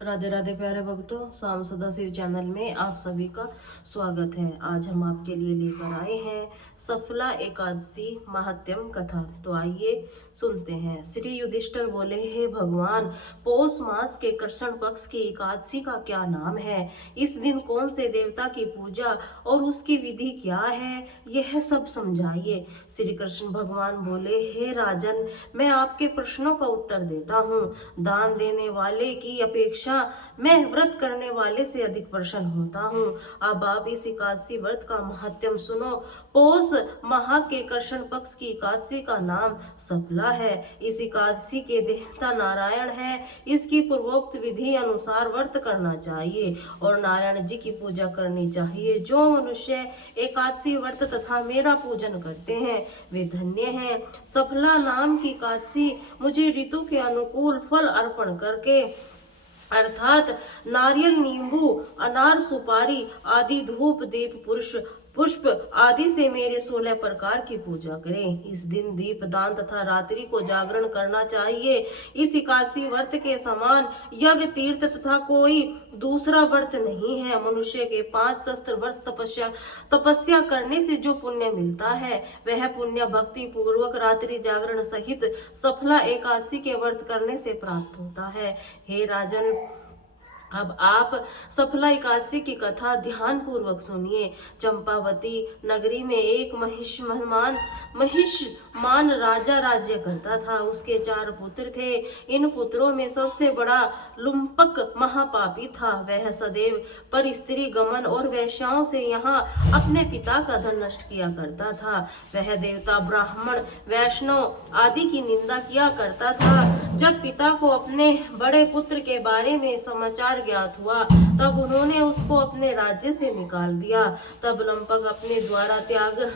राधे राधे प्यारे भक्तों, शाम सदा शिव चैनल में आप सभी का स्वागत है। आज हम आपके लिए लेकर आए हैं सफला एकादशी महात्म्य कथा। तो आइए सुनते हैं। श्री युधिष्ठिर बोले, हे भगवान, पौष मास के कृष्ण पक्ष की एकादशी का क्या नाम है? इस दिन कौन से देवता की पूजा और उसकी विधि क्या है, यह सब समझाइए। श्री कृष्ण भगवान बोले, हे राजन, मैं आपके प्रश्नों का उत्तर देता हूँ। दान देने वाले की अपेक्षा मैं व्रत करने वाले से अधिक प्रसन्न होता हूँ। अब आप इस एकादशी व्रत का महत्व सुनो। पौष माह के कृष्ण पक्ष की एकादशी का नाम सफला है। इस एकादशी के देवता नारायण है। इसकी पूर्वोक्त विधि अनुसार व्रत करना चाहिए और नारायण जी की पूजा करनी चाहिए। जो मनुष्य एकादशी व्रत तथा मेरा पूजन करते हैं वे धन्य हैं। सफला नाम की एकादशी मुझे ऋतु के अनुकूल फल अर्पण करके अर्थात नारियल, नींबू, अनार, सुपारी आदि, धूप, दीप, पुष्प आदि से मेरे 16 प्रकार की पूजा करें। इस दिन दीप दान तथा रात्रि को जागरण करना चाहिए। इस एकादशी व्रत के समान यज्ञ, तीर्थ तथा कोई दूसरा व्रत नहीं है। मनुष्य के 5 सहस्त्र वर्ष तपस्या करने से जो पुण्य मिलता है वह पुण्य भक्ति पूर्वक रात्रि जागरण सहित सफला एकादशी के व्रत करने से प्राप्त होता है। हे राजन, अब आप सफला एकादशी की कथा ध्यान पूर्वक सुनिए। चंपावती नगरी में एक महिषमान राजा राज्य करता था। उसके 4 पुत्र थे। इन पुत्रों में सबसे बड़ा लुम्पक महापापी था। वह सदैव पर स्त्री गमन और वेश्याओं से यहाँ अपने पिता का धन नष्ट किया करता था। वह देवता, ब्राह्मण, वैष्णव आदि की निंदा किया करता था। जब पिता को अपने बड़े पुत्र के बारे में समाचार ज्ञात हुआ तब उन्होंने उसको अपने राज्य से निकाल दिया। तब लंपक अपने द्वारा त्याग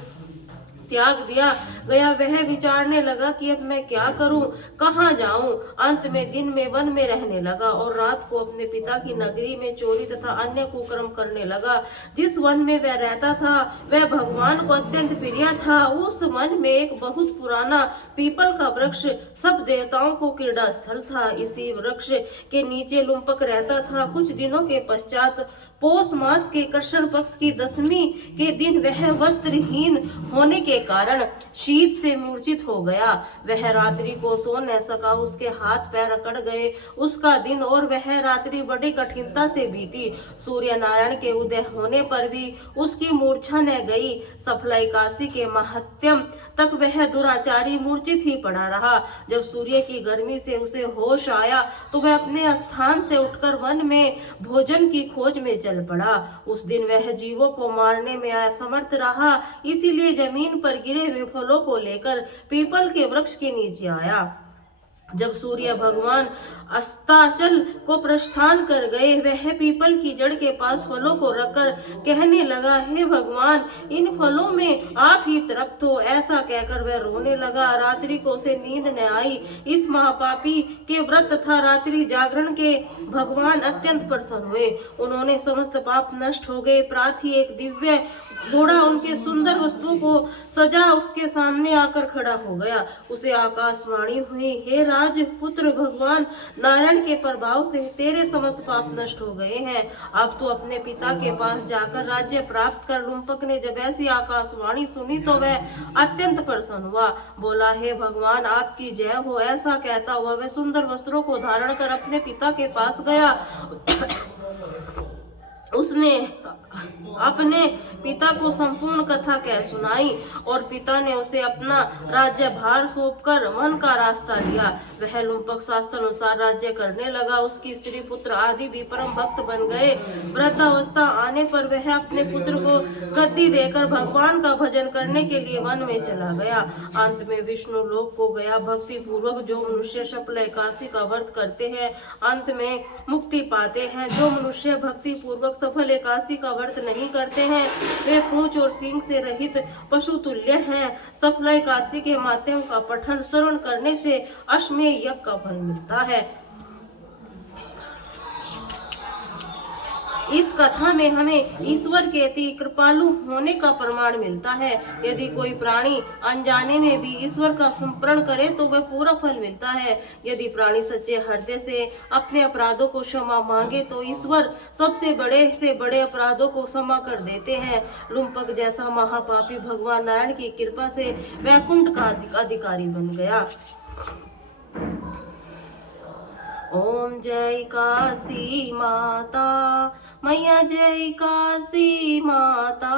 दिया गया। वह विचारने लगा कि अब मैं क्या करूं, कहां जाऊं। अंत में दिन में वन में रहने लगा और रात को अपने पिता की नगरी में चोरी तथा अन्य कुकर्म करने लगा। जिस वन में वह रहता था वह भगवान को अत्यंत प्रिय था। उस वन में एक बहुत पुराना पीपल का वृक्ष सब देवताओं को क्रीड़ा स्थल था। इसी वृक्ष के नीचे लुम्पक रहता था। कुछ दिनों के पश्चात पौष मास के कृष्ण पक्ष की 10वीं के दिन वह वस्त्रहीन होने के कारण शीत से मूर्छित हो गया। वह रात्रि को सो न सका। उसके हाथ पैर अकड़ गए। उसका दिन और वह रात्रि बड़ी कठिनता से बीती। सूर्य नारायण के उदय होने पर भी उसकी मूर्छा न गई। सफला एकादशी के महात्म्य तक वह दुराचारी मूर्छित ही पड़ा रहा। जब सूर्य की गर्मी से उसे होश आया तो वह अपने स्थान से उठकर वन में भोजन की खोज में चल पड़ा। उस दिन वह जीवों को मारने में असमर्थ रहा, इसीलिए जमीन पर गिरे हुए फलों को लेकर पीपल के वृक्ष के नीचे आया। जब सूर्य भगवान अस्ताचल को प्रस्थान कर गए वह पीपल की जड़ के पास फलों को रखकर कहने लगा, हे भगवान, इन फलों में आप ही तृप्त हो। ऐसा कहकर वह रोने लगा। रात्रि को उसे नींद न आई। इस महापापी के व्रत तथा रात्रि जागरण के भगवान अत्यंत प्रसन्न हुए। उन्होंने समस्त पाप नष्ट हो गए। प्रात ही एक दिव्य घोड़ा उनके सुंदर वस्तु को सजा उसके सामने आकर खड़ा हो गया। उसे आकाशवाणी हुई, हे राजपुत्र, भगवान नारायण के प्रभाव से तेरे समस्त पाप नष्ट हो गए हैं। अब तो अपने पिता के पास जाकर राज्य प्राप्त कर। लुम्पक ने जब ऐसी आकाशवाणी सुनी तो वह अत्यंत प्रसन्न हुआ। बोला, हे भगवान, आपकी जय हो। ऐसा कहता हुआ वह सुंदर वस्त्रों को धारण कर अपने पिता के पास गया। उसने अपने पिता को संपूर्ण कथा कह सुनाई और पिता ने उसे अपना राज्य भार सौंपकर वन का रास्ता लिया। वह लुम्पक शास्त्र अनुसार राज्य करने लगा। उसकी स्त्री, पुत्र आदि भी परम भक्त बन गए। वृद्धावस्था आने पर वह अपने पुत्र को गद्दी देकर भगवान का भजन करने के लिए वन में चला गया। अंत में विष्णु लोक को गया। भक्ति पूर्वक जो मनुष्य सफला एकादशी का व्रत करते हैं अंत में मुक्ति पाते हैं। जो मनुष्य भक्ति पूर्वक सफल एकादशी का व्रत नहीं करते हैं वे पूंछ और सींग से रहित पशु तुल्य हैं। सफला एकादशी के माध्यम का पठन श्रवण करने से अश्वमेध यज्ञ का फल मिलता है। इस कथा में हमें ईश्वर के अति कृपालु होने का प्रमाण मिलता है। यदि कोई प्राणी अनजाने में भी ईश्वर का स्मरण करे तो वह पूरा फल मिलता है। यदि प्राणी सच्चे हृदय से अपने अपराधों को क्षमा मांगे तो ईश्वर सबसे बड़े से बड़े अपराधों को क्षमा कर देते हैं। लुम्पक जैसा महापापी भगवान नारायण की कृपा से वैकुंठ का अधिकारी बन गया। ओम जय काशी माता मैया, जय काशी माता।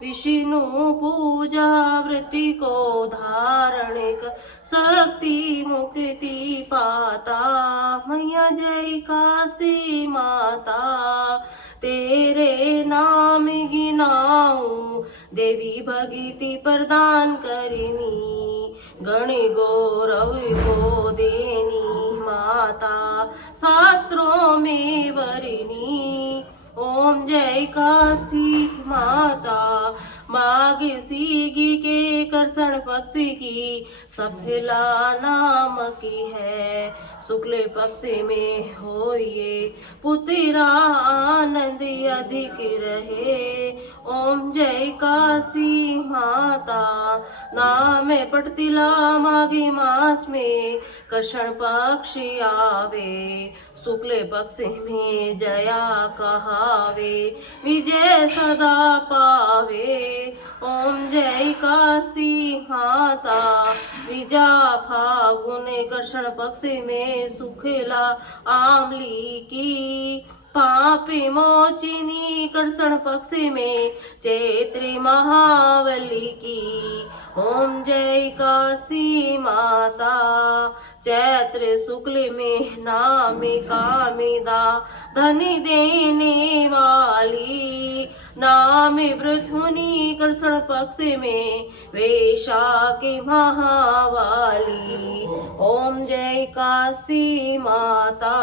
विष्णु पूजा वृत्ति को धारण कर शक्ति मुक्ति पाता। मैया जय काशी माता, तेरे नाम गिनाऊं देवी भगति प्रदान करनी, गण गौरव को देनी माता शास्त्रों में वरनी। ओम जय काशी माता, माघ सीगी के कर्षण पक्ष की सफला नाम की है। शुक्ल पक्ष में हो ये पुत्रा आनंद अधिक रहे। ओम जय काशी माता, नाम पटतिला माघी मास में कर्षण पक्ष आवे। शुक्ल पक्ष में जया कहावे, विजय सदा पावे। ओम जय काशी माता, विजा फागुन कर्षण पक्ष में शुक्ला आमली की। पाप मोचिनी कर्षण पक्ष में चैत्र महावली की। ओम जय काशी माता, चैत्र शुक्ल में नामिका मिदा धन देने वाली। नाम पृथुनी कर्षण पक्ष में वैशाखी महावाली। ओम जय काशी माता,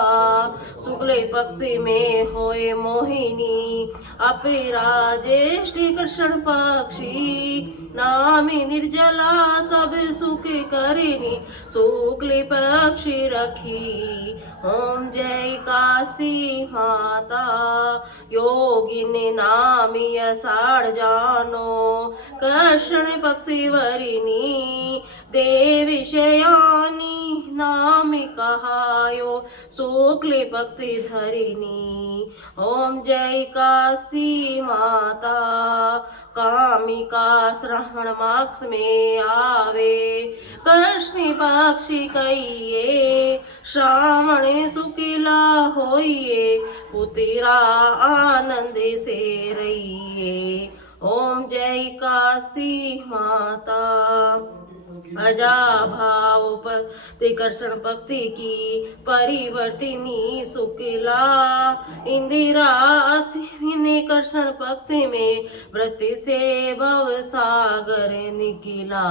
शुक्ल पक्ष में होए मोहिनी अपरा ज्येष्ठ कृष्ण पक्षी। नामी निर्जला सब सुख करिनी शुक्ल पक्षी रखी। ओम जय काशी माता, योगिन नामी अषाढ़ जानो कृष्ण पक्षी वरिनी। देवी शयानी नाम कहायो शुक्ल पक्षी धरिनी। ओम जय काशी माता, कामिका श्रवण मास में आवे कृष्ण पक्षी कहिए। श्रावण शुक्ला होइए पुत्रा आनंद से रहिए। ओम जय काशी माता, अजा भाव पति कर्षण पक्षी की परिवर्तिनी शुक्ला। इंदिरा अश्विनी कर्षण पक्ष में व्रत से भव सागर निकला।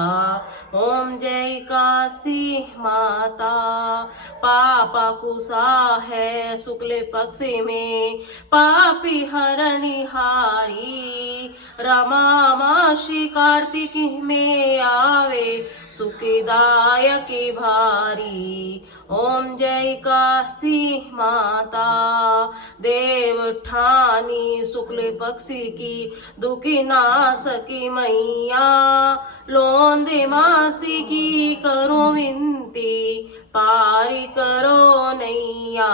ओम जय काशी माता, पापा कुशा है शुक्ल पक्ष में पापी हरणि हारी। रमा मासी कार्तिक में आवे सुखदायक भारी। ओम जय काशी माता, देव ठानी शुक्ल पक्षी की दुखी नाशकी मैया। लोंदे मासी की करो विनती पारी करो नैया।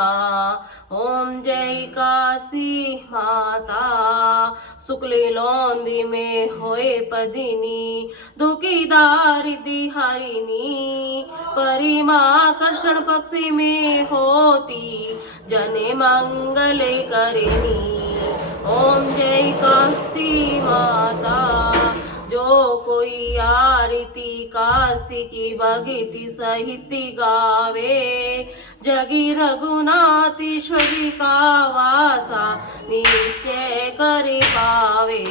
ओम जय काशी माता, शुक्ल लोंदी में होए पदिनी दुखीदार दिहारिनी। परिमा कर्षण पक्षी में होती जने मंगल करिनी। ओम जय काशी माता, जो कोई आरती काशी की भगति सहित गावे। जगी रघुनाथेश्वरी का वासा निश्चय कर पावे।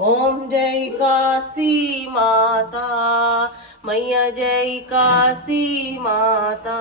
ओम जय काशी माता, मैया जय काशी माता।